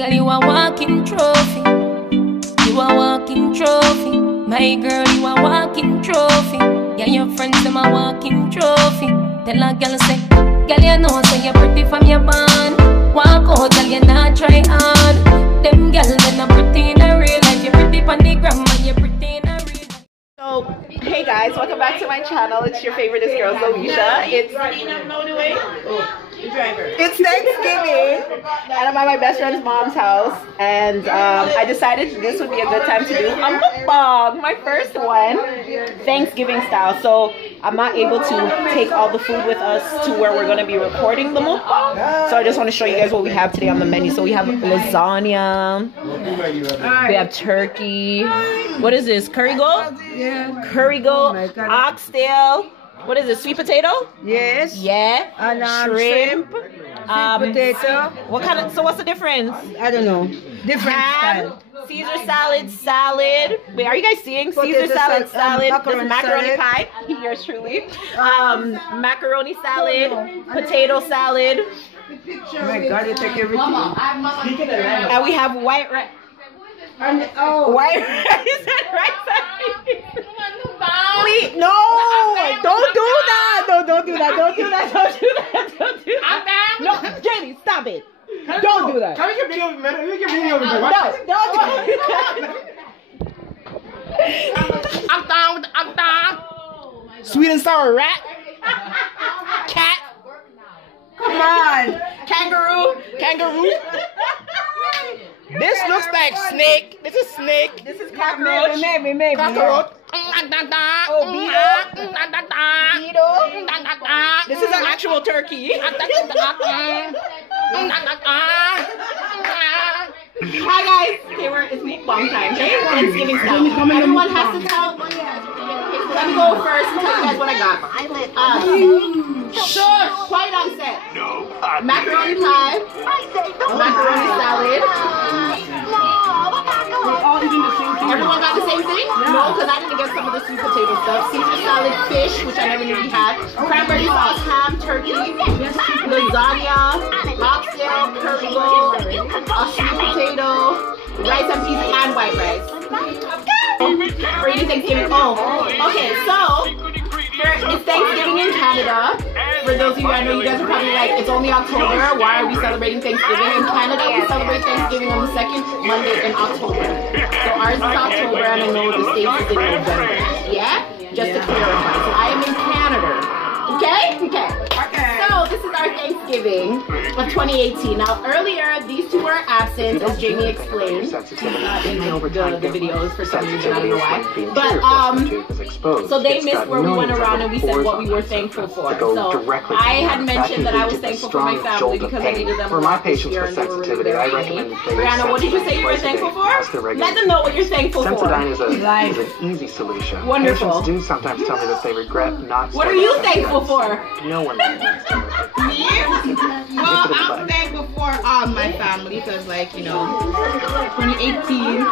Girl, you a walking trophy. You a walking trophy. My girl, you a walking trophy. Yeah, your friends, them a walking trophy. Tell a girl say, girl, you know say you're pretty from your band. Walk out, girl, you not try hard. Them girls, they not pretty in a real life. You're pretty on the gram, and you're pretty in a real life. So, hey guys, welcome back to my channel. It's your favorite girl, Zoisha. It's Thanksgiving, and I'm at my best friend's mom's house, and I decided this would be a good time to do a mukbang, my first one, Thanksgiving style. So I'm not able to take all the food with us to where we're going to be recording the mukbang, so I just want to show you guys what we have today on the menu. So we have lasagna, we have turkey, what is this, curry goat? Yeah. Curry goat, oxtail. What is it? Sweet potato? Yes. Yeah. And shrimp. Potato. What kind of? So what's the difference? I don't know. Different Ham, style. Caesar salad. Wait, are you guys seeing Potato Caesar salad? macaroni Macaroni salad. pie. Yours truly. Macaroni salad. Potato salad. Oh my God, you take everything. And we have white rice. Oh. White rice and rice. Please, no! Don't do that! No, don't do that! Don't do that! Don't do that! Don't do that! No, Jamie, stop it! Don't do that! Can we get video of it, man? We get video of it. No, don't do that! I'm down. Sweet and sour rat. Cat. Come on. Kangaroo. This looks like snake. This is snake. This is cockroach. Maybe. Cockroach. Oh, beetle. This is an actual turkey. Hi guys. Okay, it's mukbang time. Okay, Thanksgiving style. Everyone has to tell. Let me go first and tell you guys what I got. Quiet on set. Macaroni pie. Macaroni salad. Everyone got the same thing? No, because I didn't get some of the sweet potato stuff. Caesar salad, fish, which I never knew we had. Cranberry sauce, ham, turkey, lasagna, oxtail, curry goat, a sweet potato, rice and peas, and white rice. For eating Thanksgiving. Oh, okay, so it's Thanksgiving in Canada. For those of you, I know you guys are probably like, it's only October. Why are we celebrating Thanksgiving? In Canada, we celebrate Thanksgiving on the second Monday in October. So ours is October, and I know the States is in November. Yeah? Just to clarify. So I am in Canada. Okay. So this is our Thanksgiving of 2018. Now earlier, these two were absent, as Jamie explained. Not in the videos for some reason, I don't know why. But so they missed where we went around and we said what we were thankful for. So I had mentioned that I was thankful for my family because I needed them a lot this year and they were really very needy. Brianna, what did you say you were thankful for? Let them know what you're thankful for. Sensodyne is an easy solution. Wonderful. Patients do sometimes tell me that they regret not. What are you thankful for? No one. Me? Well, I'm thankful for my family because, like, you know, 2018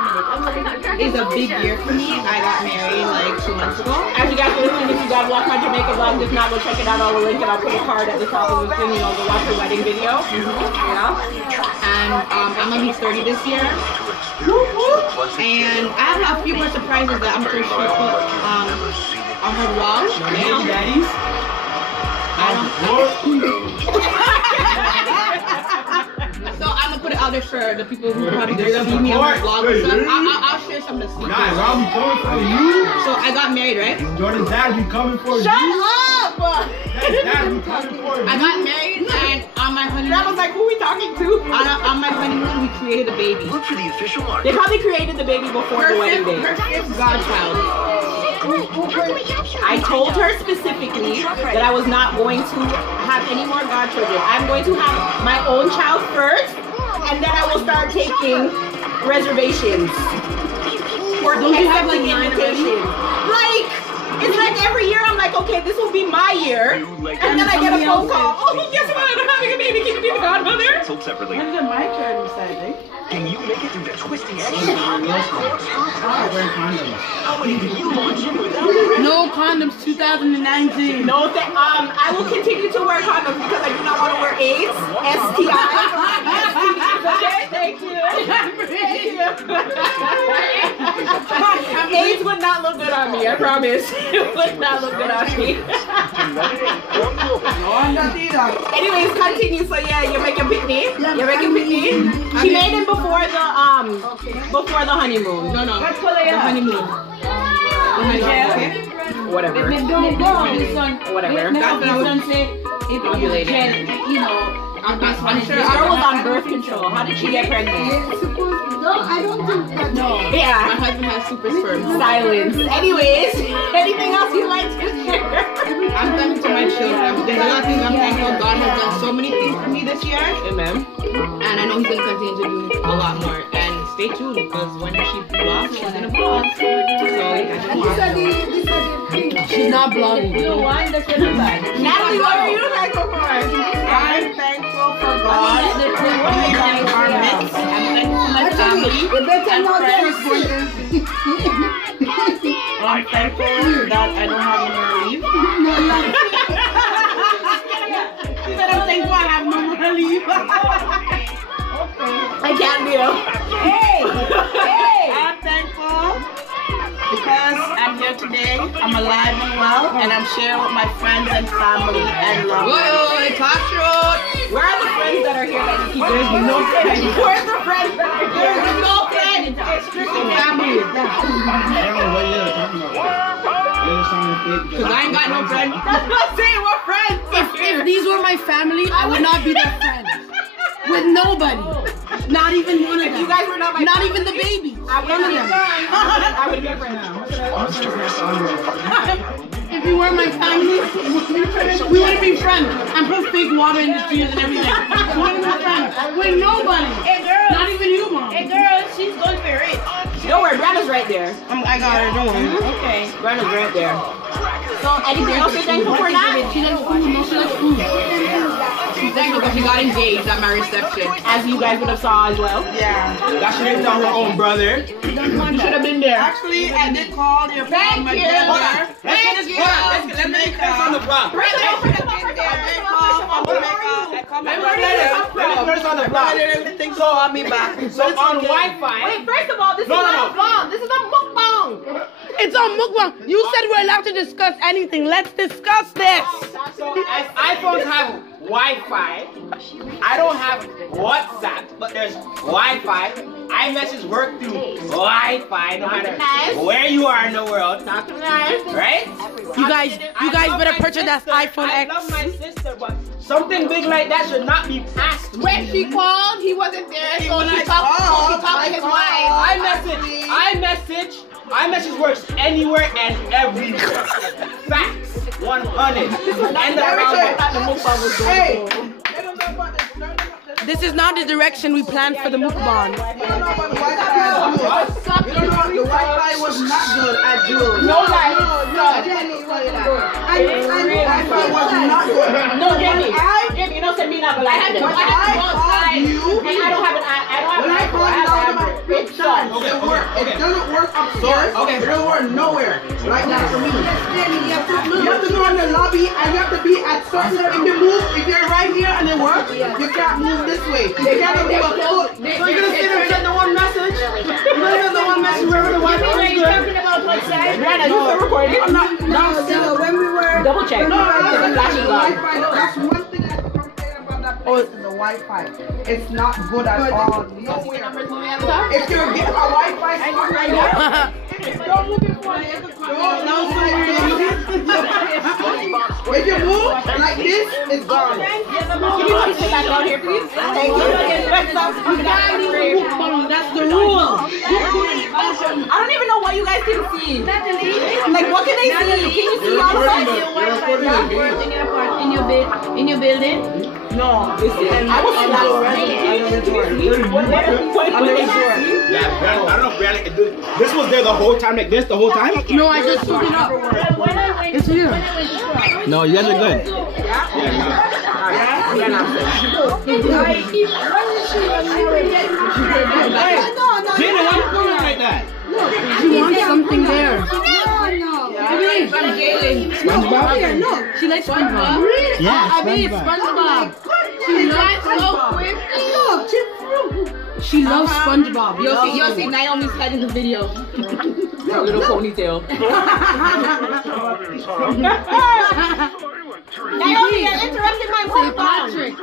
is a big year for me. I got married like 2 months ago. As you guys are listening, if you guys watch my Jamaica vlog, if not, go check it out. I'll link it. I'll put a card at the top of the thing. You know, go watch the wedding video. Yeah. And I'm gonna be 30 this year. And I have a few more surprises that I'm sure she'll put on her vlog. Daddies. So I'm gonna put it out there for the people who probably see me on my vlog and stuff. I'll share some of the secrets. Nah, I'll be coming for you. So I got married, right? Jordan's dad be coming for you. Shut up! Dad be coming for you. I got married and on my honeymoon. That was like, who we talking to? On my honeymoon, we created a baby. Look for the official mark. They probably created the baby before the wedding day. Her fifth godchild. I told her specifically that I was not going to have any more godchildren. I'm going to have my own child first, and then I will start taking reservations. Or Don't you have like 9 invitations. Like, it's like every year I'm like, okay, this will be my year, and then I get a phone call. Oh, guess what? I'm having a baby. Can you be the godmother? Sold separately. When is it my turn deciding? Can you make it through the twisting edge? I wear condoms. How many can you launch in without? No No condoms 2019. No, I will continue to wear condoms because I do not want to wear AIDS, STIs. Okay, thank you. AIDS would not look good on me, I promise. It would not look good on me. Anyways, continue. So yeah, you're making Pitney. You're making Pitney. She made him before the honeymoon. No. The honeymoon. Whatever. Whatever. I'm sure Sarah was on birth control. How did she get pregnant? No, I don't think that. No. Yeah. My husband has super sperm. Silence. Anyways, anything else you'd like to share? I'm thankful to my children. There's a lot of things I'm thankful. God has done so many things for me this year. Amen. And I know He's going to continue to do a lot more. And stay tuned because when she vlogs, she's going to vlog. So She's not blogging. Natalie, what are you thankful for? I'm thankful for God being in our midst. I'm thankful for my family and friends. I'm thankful that I don't have anywhere to leave. She said I'm thankful I have nowhere to leave. I can't deal. Hey! I'm thankful because I'm here today. I'm alive and well, and I'm sharing with my friends and family and love. Whoa, it's hot shot. Where are the friends that are here that you keep? There's no friends. Where's the friends that are here? There's no friends. It's strictly family. I don't know what you're talking about. Because I ain't got no friends. That's not saying we're friends. If these were my family, I would not be their friend. With nobody. Not even one of them. You guys were not my Not even the baby. I would be friends. I would be friends. If you were my family, we wouldn't be friends. And put fake water in the tears and everything. We wouldn't be friends. With nobody. Hey, girl. Not even you, Mom. Hey, girl, she's going to be rich. Don't worry, Brianna's right there. I got her, don't worry. Okay, Brianna's right there. So, anything else you're thankful for now? She likes food. No, she likes food. She's thankful because she got engaged at my reception. As you guys would have saw as well. Yeah. That she didn't tell her own brother. You should have been there. Actually, I did call your friend, my brother. Let's make a on the block. I So on me back. So on Wi-Fi. Wait, first of all, this is not a vlog. This is a mukbang. It's on mukbang. You said we're allowed to discuss anything. Let's discuss this. So as iPhones have Wi-Fi, I don't have WhatsApp, but there's Wi-Fi. iMessage work through Wi-Fi no matter where you are in the world. Right? You guys better purchase that iPhone I X. love my sister, but something big like that should not be passed. When she called, he wasn't there, so he talked to his wife. iMessage works anywhere and everywhere. Facts. 100. And Hey! This is not the direction we planned for the mukbang. The Wi-Fi was not good at Jewel. No lie. Wi-Fi was not good. No, Jamie, you don't send me not gonna lie. I had to go outside. And I don't have an iPhone. I have Android. It's done. It doesn't work upstairs. It doesn't work nowhere. Like that for me. You have to go in the lobby and you have to be at certain. If you move, if you're right here and it works, you can't move this way. You can't move a foot. so you're gonna sit and send the one message? You're gonna send the one message wherever the Wi-Fi is good? Brianna, you still recording? When we were Double check. No, The flashing light. that's one thing I complain about that place is the Wi-Fi. It's not good at all. Nowhere. If you're getting a Wi-Fi spot right now, don't looking for it. If you move like this, it's gone. Can you please sit back down here, please? Thank you. That's the rule. I don't even know what you guys can see. Like, what can they see? Can you see all the In your building? No. Listen, I was slap Yeah, I don't know, Brianna. This was there the whole time, like this, the whole time? No, I just took it up. It's here. No, you guys are good. She wants something there. SpongeBob? Yeah, no. She likes SpongeBob. Yeah, I mean, SpongeBob. She loves SpongeBob. She loves SpongeBob. You'll see Naomi's head in the video. Her little ponytail. Naomi, you're interrupting my St. Patrick.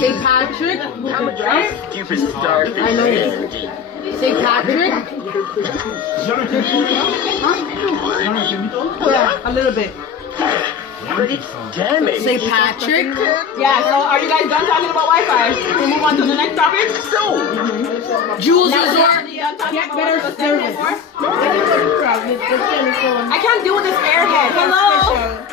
St. Patrick. Stupid star. I know it. St. Patrick. Yeah, a little bit. Damn it. St. Patrick. Yeah, so are you guys done talking about Wi-Fi? We move on to the next topic? Jules Resort. Get better service. I can't deal with this airhead. Hello?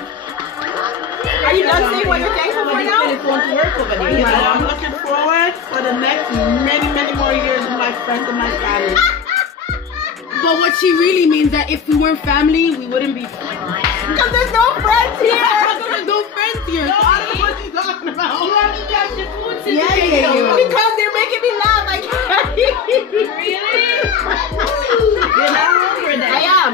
Are you done saying what you're thankful for now? I'm looking forward for the next many more years with my friends and my family. But what she really means that if we weren't family, we wouldn't be friends. Because there's no friends here. There's no friends here. What you talking about? Yeah. Because they're making me laugh. I can't. Really? I am.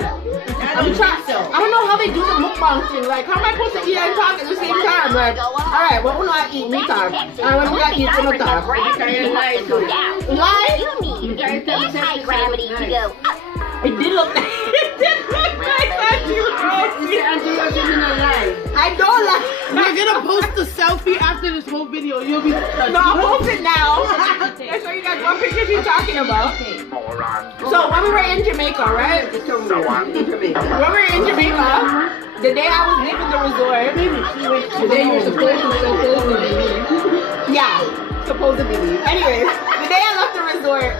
I'm trying. I don't know how they do the mukbang thing. Like, how am I supposed to eat and talk at the same time? Like, alright, what will I eat? Me talk. And when we got eat, we talk. Lie? You need your anti-gravity to go up. It did look like Auntie Rosie. I don't lie. We're gonna post the selfie after this whole video. You'll be No, I'll post it now. I'll show you guys what picture she's talking about. So when we were in Jamaica, right? When we were in Jamaica, the day I was leaving the resort, the day you were supposed to leave. Yeah, supposed to leave. Anyways, the day I left the resort,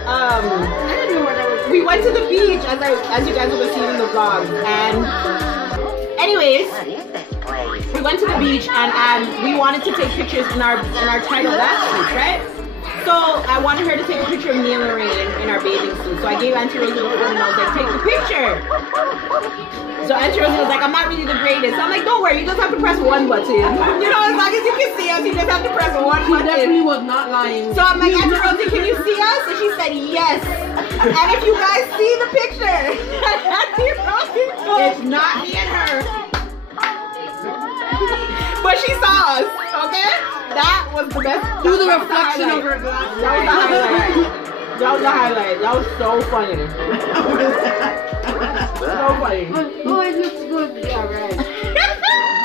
we went to the beach as you guys would have seen in the vlog. And anyways, we went to the beach and we wanted to take pictures in our tidal bath suits, right? So I wanted her to take a picture of me and Lorraine in our bathing suit. So I gave Auntie Rosie the phone and I was like, take the picture. So Auntie Rosie was like, I'm not really the greatest. I'm like, don't worry, you just have to press one button. You know, as long as you can see us, you just have to press one button. She definitely was not lying. So I'm like, Auntie Rosie, can you see us? And she said, yes. And if you guys see the picture, Auntie Rosie told It's not me and her. but she saw us, okay? That was the best. Through the reflection of her glasses. That was the highlight. That was the highlight. That was so funny. So funny. Oh, it looks good. Yeah, right.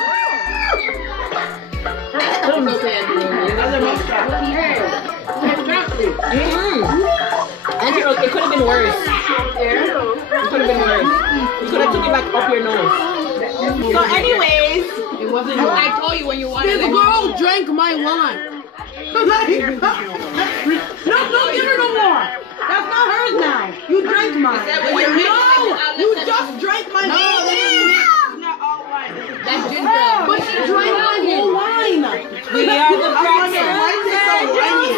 Auntie Rose, it could have been worse. It could have been worse. You could have took it back up your nose. So anyways, It wasn't. I told you when you wanted This it. girl drank my wine. No, don't give her no more. That's not hers now. You drank mine. You just drank my wine. Not all wine. That's ginger. But she drank my whole wine. we are the Why is it so whiny?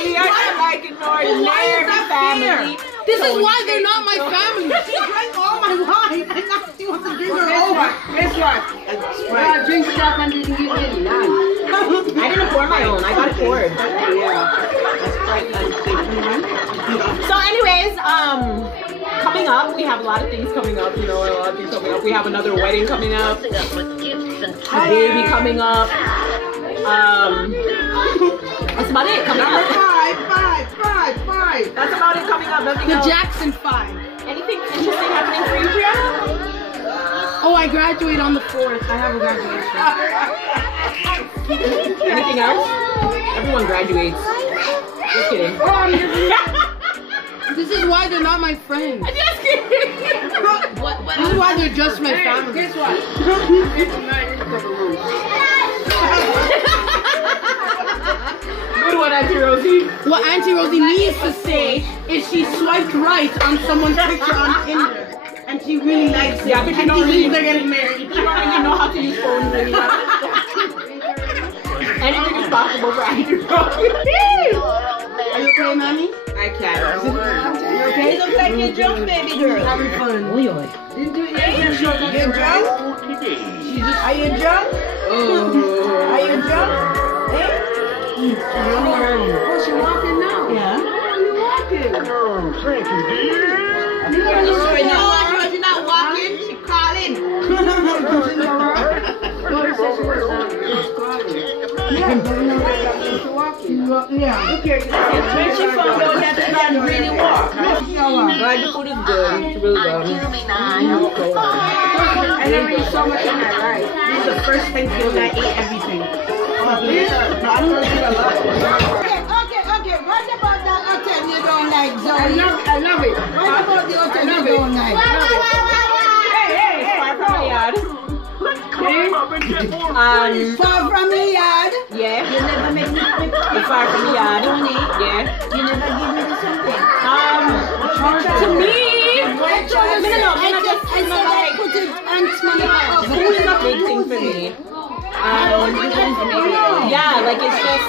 We are like an ordinary family. This is why they're not my family. She drank all my wine and now she wants to drink her own wine. Guess what? Drink stuff and didn't give me none. I didn't pour my own. I got it poured. So anyways, coming up, we have a lot of things coming up. You know, a lot of things coming up. We have another wedding coming up. A baby coming up. That's about it coming up. Five. That's about it coming up. Nothing The else. Jackson 5. Anything interesting happening for you, Brianna? Oh, I graduate on the 4th. I have a graduation. Anything else? Everyone graduates. Just kidding. This is why they're not my friends. Just kidding. This is why they're just my family. Guess what? Good one, Auntie Rosie. What Auntie Rosie needs to say is she swiped right on someone's picture on Tinder. And she really likes it. Yeah, but you and don't she really- thinks they're getting married. You don't really know how to use phones really well. Anything is possible for Auntie Rosie. Are you okay, Nanny? I can't. You okay? Looks like you're drunk, baby girl. Having fun. You're drunk? Are you drunk? Are you drunk? Oh, she's walking now. Yeah. Thank you, dear. No, you're not walking. She's calling. Yeah. When she found out that the man really walked. God, the food is good. It's really good. I never eat so much in my life. This is the first Thanksgiving I ate everything. No, I don't really eat a lot. Okay. What about that hotel you don't like, Zoe? I love it. What about the hotel you don't like? Hey, far from my yard. Far from your yard? Yeah. You never make me It's far from the yard. Yeah. You never give me something. To me, Put it and smell it. food is a big thing for me. Yeah, like it's just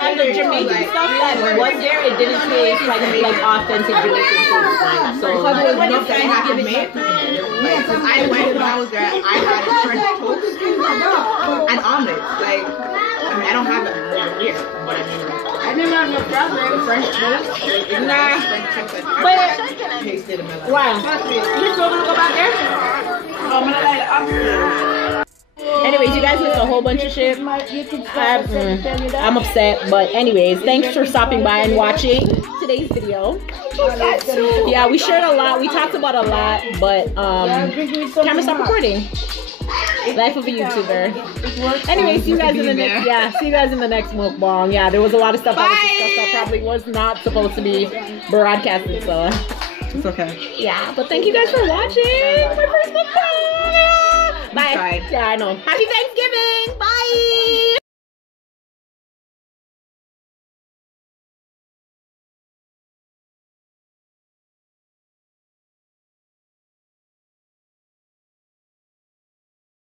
and the Jamaican stuff that was there, it didn't taste like authentic Jamaican food. So Because there was no time to give it to me. Like, I went when I was there, I had French toast and omelets. Like, I mean, I don't have that over here. But I mean, I never have no problem. French toast, Nah. French toast, But tasted in my life. wow, you still gonna go back there? I'm gonna light it up. Anyways, you guys missed a whole bunch of shit. I'm upset, but anyways, thanks for stopping by and watching today's video. Yeah, we shared a lot. We talked about a lot, but camera stopped recording. Life of a YouTuber. Anyway, see you guys in the next. Yeah, see you guys in the next mukbang. Yeah, there was a lot of stuff that was discussed that probably was not supposed to be broadcasted. So It's okay. yeah, but thank you guys for watching my first mukbang. Bye. Bye. Yeah, I know. Happy Thanksgiving. Bye.